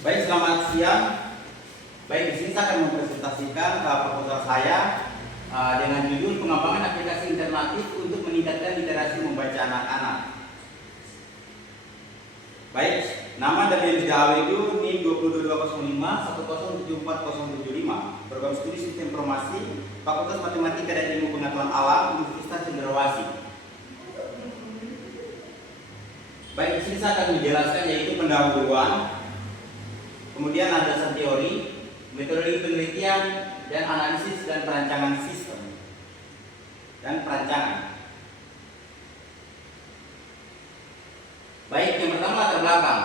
Baik, selamat siang. Baik, di sini saya akan mempresentasikan proposal saya dengan judul pengembangan aplikasi alternatif untuk meningkatkan literasi membaca anak-anak. Baik, nama dari yang awal itu NIM 22205 1074075, Program Studi Sistem Informasi, Fakultas Matematika dan Ilmu Pengetahuan Alam, Universitas Cenderawasih. Baik, di sini saya akan menjelaskan yaitu pendahuluan, kemudian landasan teori, metodologi penelitian, dan analisis dan perancangan sistem dan perancangan. Baik, yang pertama latar belakang.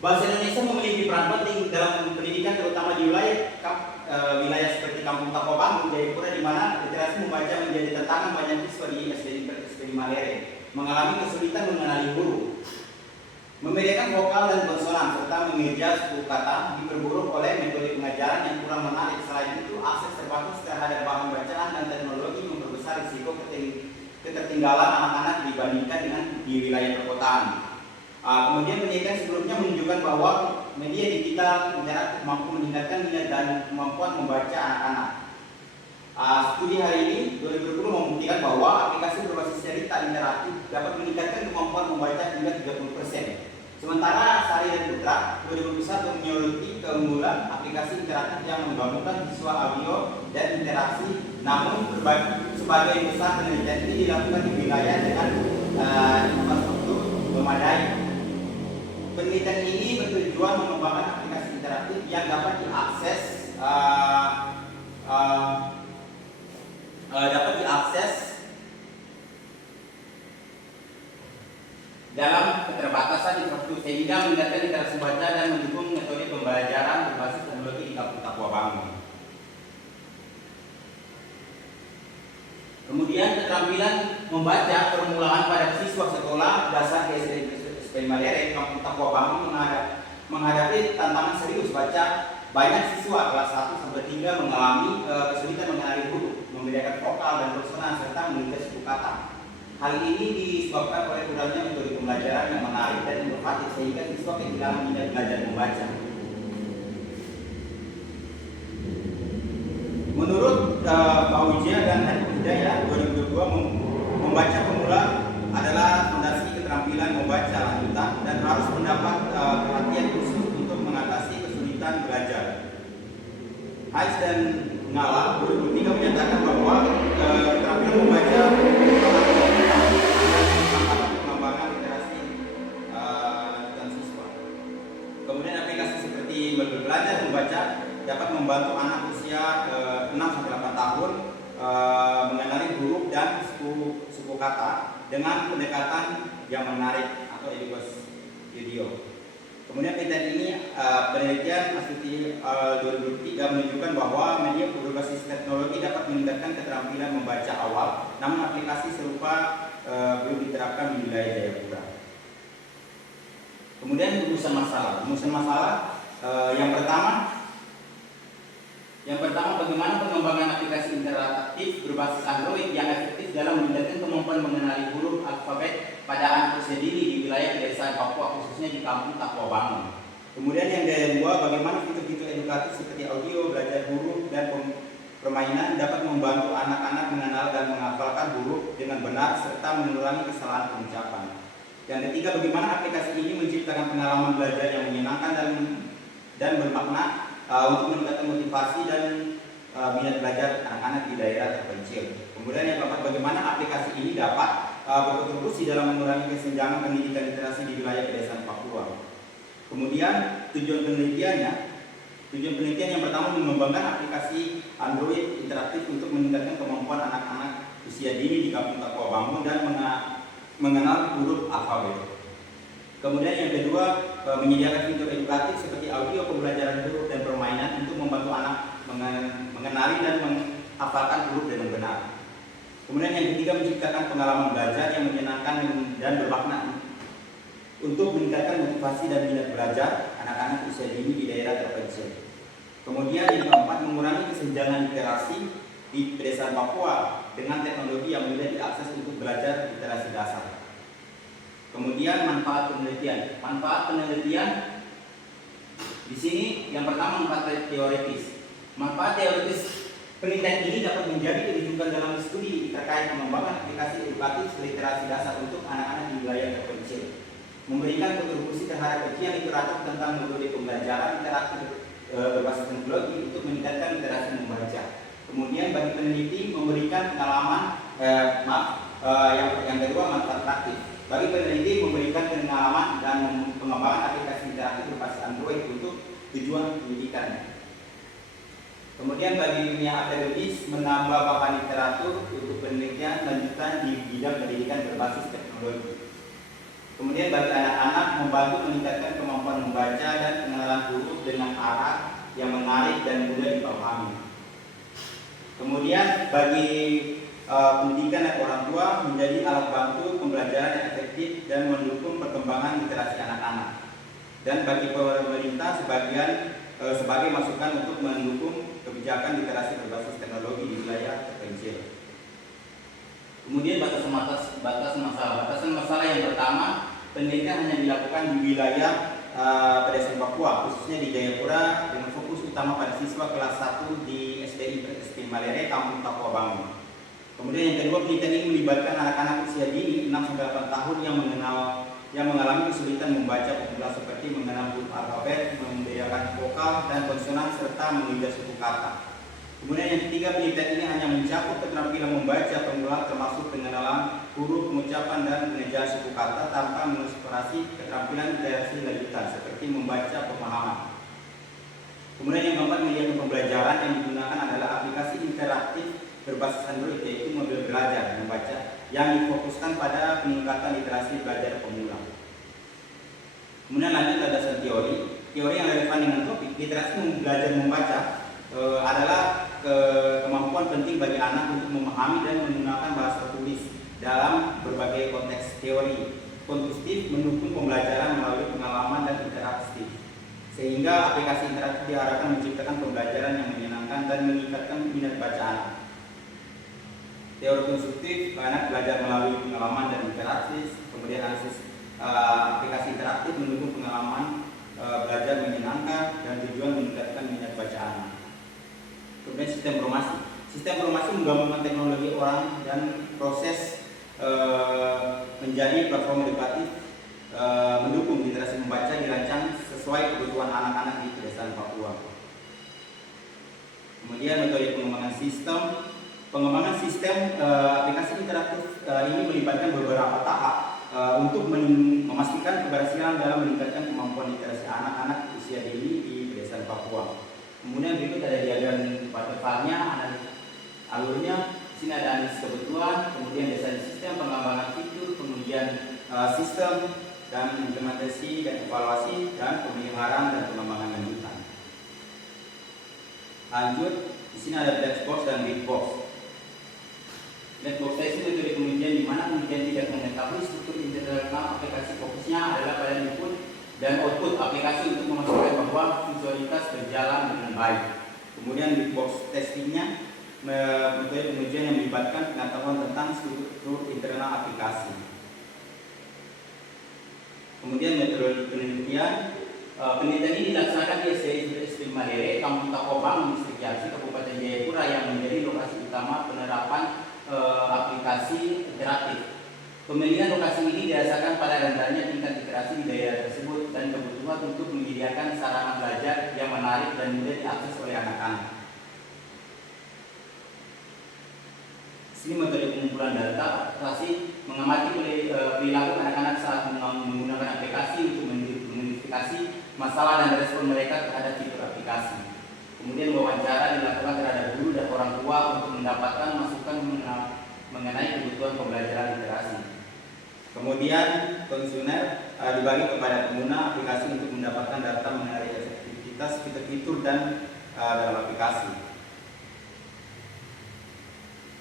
Bahasa Indonesia memiliki peran penting dalam pendidikan, terutama di wilayah seperti Kampung Tangkuban, Jayapura, di mana literasi membaca menjadi tantangan banyak siswa di SD Malere, mengalami kesulitan mengenali huruf, membedakan vokal dan konsonan, serta mengeja suku kata, diperburuk oleh metode pengajaran yang kurang menarik. Selain itu, akses terbatas terhadap bahan bacaan dan teknologi memperbesar risiko ketertinggalan anak-anak dibandingkan dengan di wilayah perkotaan. Kemudian penelitian sebelumnya menunjukkan bahwa media digital interaktif mampu meningkatkan minat dan kemampuan membaca anak-anak. Studi hari ini 2020 membuktikan bahwa aplikasi berbasis cerita interaktif dapat meningkatkan kemampuan membaca hingga 30%. Sementara Sari dan Putra 2021 menyoroti keunggulan aplikasi interaktif yang menggabungkan visual, audio, dan interaksi. Namun sebagai besar penelitian ini dilakukan di wilayah dengan infrastruktur memadai. Penelitian ini bertujuan mengembangkan aplikasi interaktif yang dapat diakses dalam keterbatasan infrastruktur sehingga meningkatkan literasi baca dan mendukung metode pembelajaran berbasis teknologi di Kampung Tangkuban. Kemudian keterampilan membaca permulaan pada siswa sekolah dasar di SD Malere Kampung Tangkuban menghadapi tantangan serius. Banyak siswa kelas 1 sampai 3 mengalami kesulitan mengenali huruf, membedakan vokal dan konsonan, serta mengingat suku kata. Hal ini disebabkan oleh kurangnya metode pembelajaran yang menarik dan inovatif sehingga siswa kehilangan minat belajar membaca. Menurut Pak Wijaya dan Hadi Hidayah 2022, membaca pemula adalah fondasi keterampilan membaca lanjutan dan harus mendapat perhatian khusus untuk mengatasi kesulitan belajar. Hais dan Ngala 2003 menyatakan bahwa keterampilan membaca pengembangan literasi lanjutan siswa. Kemudian aplikasi seperti belajar membaca dapat membantu anak usia 6-8 tahun mengenali huruf dan suku kata dengan pendekatan yang menarik atau edukasi video. Kemudian penelitian Astuti 2003 menunjukkan bahwa media berbasis teknologi dapat meningkatkan keterampilan membaca awal, namun aplikasi serupa belum diterapkan di wilayah Jayapura. Kemudian rumusan masalah yang pertama bagaimana pengembangan aplikasi interaktif berbasis Android yang efektif dalam meningkatkan kemampuan mengenali huruf alfabet pada anak usia dini di wilayah pedesaan Papua, khususnya di Kampung Tangkuban. Kemudian yang kedua, bagaimana fitur-fitur edukatif seperti audio, belajar huruf, dan permainan dapat membantu anak-anak mengenal dan menghafalkan huruf dengan benar serta mengurangi kesalahan pengucapan. Yang ketiga, bagaimana aplikasi ini menciptakan pengalaman belajar yang menyenangkan dan bermakna untuk meningkatkan motivasi dan minat belajar anak-anak di daerah terpencil. Kemudian yang keempat, bagaimana aplikasi ini dapat berkontribusi dalam mengurangi kesenjangan pendidikan literasi di wilayah pedesaan Papua. Kemudian tujuan penelitian yang pertama mengembangkan aplikasi Android interaktif untuk meningkatkan kemampuan anak-anak usia dini di Kampung Tangkuban dan mengenal huruf alfabet. Kemudian yang kedua, menyediakan fitur edukatif seperti audio, pembelajaran huruf, dan permainan untuk membantu anak mengenali dan menghafalkan huruf dengan benar. Kemudian yang ketiga, menciptakan pengalaman belajar yang menyenangkan dan bermakna untuk meningkatkan motivasi dan minat belajar anak-anak usia dini di daerah terpencil. Kemudian yang keempat, mengurangi kesenjangan literasi di pedesaan Papua dengan teknologi yang mudah diakses untuk belajar literasi dasar. Kemudian manfaat penelitian Di sini yang pertama manfaat teoritis. Manfaat teoritis penelitian ini dapat menjadi rujukan dalam studi terkait pengembangan aplikasi edukatif literasi dasar untuk anak-anak di wilayah terpencil, memberikan kontribusi terhadap kajian literatur tentang metode pembelajaran interaktif berbasis teknologi untuk meningkatkan literasi membaca. Kemudian bagi peneliti memberikan pengalaman, yang kedua manfaat praktis. Bagi peneliti memberikan pengalaman dan pengembangan aplikasi interaktif berbasis Android untuk tujuan pendidikan. Kemudian bagi dunia akademis menambah bahan literatur untuk penelitian lanjutan di bidang pendidikan berbasis teknologi. Kemudian bagi anak-anak membantu meningkatkan kemampuan membaca dan pengenalan huruf dengan arah yang menarik dan mudah dipahami. Kemudian bagi pendidikan dan orang tua menjadi alat bantu pembelajaran yang efektif dan mendukung perkembangan literasi anak-anak. Dan bagi pemerintah sebagai masukan untuk mendukung kebijakan literasi berbasis teknologi di wilayah terpencil. Kemudian batasan masalah yang pertama, penelitian hanya dilakukan di wilayah pedesaan Papua, khususnya di Jayapura, dengan fokus utama pada siswa kelas 1 di SDI Malere, Kampung Papua Bangun. Kemudian yang kedua, penelitian ini melibatkan anak-anak usia dini 6-8 tahun yang mengalami kesulitan membaca pemula seperti mengenal huruf alfabet, membedakan vokal dan konsonan serta menginjak suku kata. Kemudian yang ketiga, penelitian ini hanya mencakup keterampilan membaca pemula termasuk pengenalan huruf, pengucapan dan pengejalan suku kata tanpa mengeksplorasi keterampilan literasi lanjutan seperti membaca pemahaman. Kemudian yang keempat, media pembelajaran yang digunakan adalah aplikasi interaktif berbasis Android, yaitu modul belajar membaca yang difokuskan pada peningkatan literasi belajar pemula. Kemudian lanjut landasan teori yang relevan dengan topik. Literasi belajar membaca adalah kemampuan penting bagi anak untuk memahami dan menggunakan bahasa tulis dalam berbagai konteks. Teori konstruktif mendukung pembelajaran melalui pengalaman dan interaksi, sehingga aplikasi interaktif diharapkan menciptakan pembelajaran yang menyenangkan dan meningkatkan minat baca anak. Teori konstruktif, anak belajar melalui pengalaman dan interaksi. Kemudian analisis aplikasi interaktif mendukung pengalaman belajar menyenangkan dan tujuan meningkatkan minat baca anak. Kemudian sistem informasi. Sistem informasi menggabungkan teknologi orang dan proses menjadi platform edukatif mendukung literasi membaca dirancang sesuai kebutuhan anak-anak di pedesaan Papua. Kemudian metode pengembangan sistem. Pengembangan sistem aplikasi interaktif ini melibatkan beberapa tahap untuk memastikan keberhasilan dalam meningkatkan kemampuan literasi anak-anak usia dini di pedesaan Papua. Kemudian berikut ada diagram waterfallnya, alurnya. Di sini ada analisis kebutuhan, kemudian desain sistem, pengembangan fitur, kemudian sistem dan implementasi dan evaluasi, dan pemeliharaan dan pengembangan lanjutan. Lanjut, di sini ada black box dan white box. Black box test itu metode pengujian di mana pengujian tidak mengetahui struktur internal aplikasi, fokusnya adalah pada input dan output aplikasi untuk memastikan bahwa visualitas berjalan dengan baik. Kemudian white box testingnya metode pengujian yang melibatkan pengetahuan tentang struktur internal aplikasi. Kemudian metode penelitian. Penelitian ini dilaksanakan di SDI Malere, Kampung Takobang, Distrik Yarsi, Kabupaten Jayapura, yang menjadi lokasi utama penerapan aplikasi interaktif. Pemilihan lokasi ini didasarkan pada rendahnya tingkat literasi di daerah tersebut dan kebutuhan untuk menyediakan sarana belajar yang menarik dan mudah diakses oleh anak-anak. Sini metode pengumpulan data, mengamati perilaku anak-anak saat menggunakan aplikasi untuk mengidentifikasi masalah dan respon mereka terhadap fitur aplikasi. Kemudian wawancara dilakukan terhadap guru dan orang tua untuk mendapatkan masukan mengenai kebutuhan pembelajaran literasi. Kemudian kuesioner dibagi kepada pengguna aplikasi untuk mendapatkan data mengenai efektivitas fitur-fitur dan dalam aplikasi.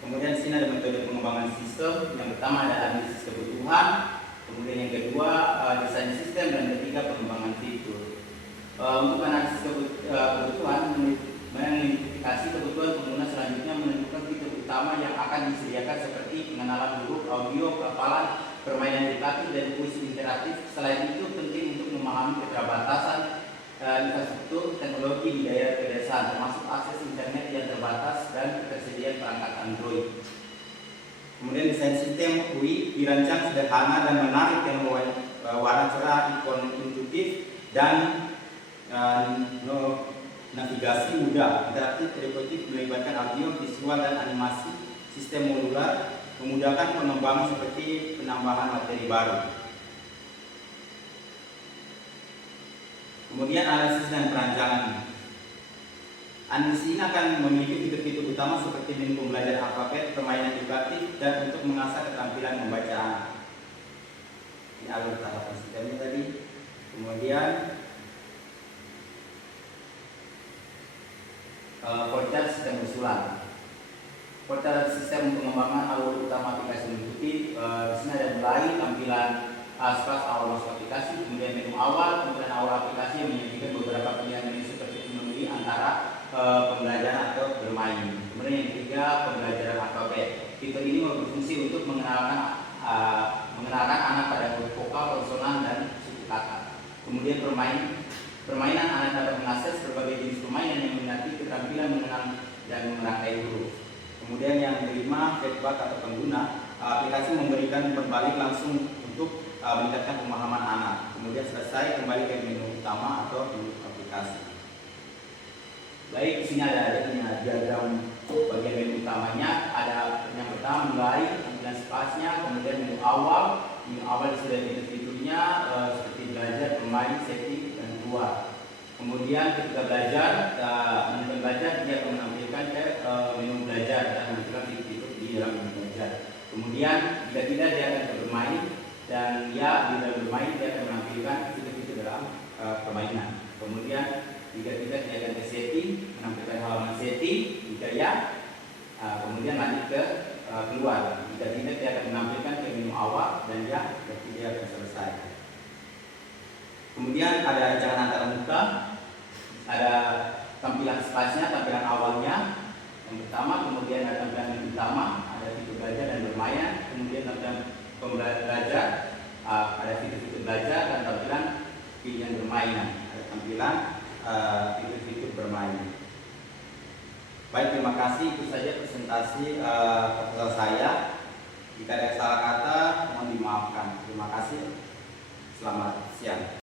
Kemudian di sini ada metode pengembangan sistem. Yang pertama ada analisis kebutuhan, kemudian yang kedua desain sistem, dan ketiga pengembangan fitur. Untuk analisis kebutuhan, mengidentifikasi kebutuhan pengguna, selanjutnya menentukan fitur utama yang akan disediakan seperti pengenalan huruf, audio, hafalan, permainan edukatif, dan kuis interaktif. Selain itu penting untuk memahami keterbatasan infrastruktur teknologi di daerah pedesaan, termasuk akses internet yang terbatas dan ketersediaan perangkat Android. Kemudian desain sistem UI dirancang sederhana dan menarik dengan warna cerah, ikon intuitif, dan navigasi mudah, interaktif, edukatif, melibatkan audio, visual, dan animasi. Sistem modular memudahkan pengembangan seperti penambahan materi baru. Kemudian analisis dan perancangan. Analisis ini akan memiliki fitur-fitur utama seperti menu pembelajaran alfabet, permainan edukatif, dan untuk mengasah keterampilan membaca anak. Ini alur tahapan sistemnya tadi. Kemudian flowchart sistem usulan. Flowchart sistem pengembangan alur utama aplikasi mengikuti. Di sini ada mulai tampilan sekelas awal masuk aplikasi, kemudian menu awal, tampilan awal aplikasi yang menyajikan beberapa pilihan menu seperti memilih antara pembelajaran atau bermain. Kemudian yang ketiga, pembelajaran alfabet. Fitur ini berfungsi untuk mengenalkan anak pada huruf vokal, konsonan, dan suku kata. Kemudian permainan anak dapat mengakses berbagai jenis permainan yang melatih keterampilan mengenal dan merangkai huruf. Kemudian yang kelima, feedback atau pengguna. Aplikasi memberikan berbalik langsung untuk meningkatkan pemahaman anak. Kemudian selesai, kembali ke menu utama atau menu aplikasi. Baik, di sini ada diagram bagian menu utamanya. Ada yang pertama mulai, tampilan spasinya, kemudian menu awal. Menu awal sudah fitur-fiturnya seperti belajar, bermain, setting, dan keluar. Kemudian ketika belajar, dia akan menampilkan menu belajar dan menampilkan fitur di dalam menu belajar. Kemudian jika tidak, dia akan bermain, dan di dalam bermain dia akan menampilkan fitur-fitur dalam permainan. Kemudian jika tidak, dia akan ke setting, menampilkan halaman setting. Jika ya, kemudian lanjut ke keluar. Jika tidak, dia akan menampilkan ke menu awal, dan berarti dia akan selesai. Kemudian ada rancangan antara muka, ada tampilan spasinya, tampilan awalnya yang pertama, kemudian ada tampilan menu utama, ada fitur belajar dan bermain, kemudian tampilan pembelajar, ada fitur-fitur belajar, dan tampilan pilihan bermainan, ada tampilan fitur-fitur bermain. Baik, terima kasih. Itu saja presentasi proposal saya. Jika ada salah kata, mohon dimaafkan. Terima kasih. Selamat siang.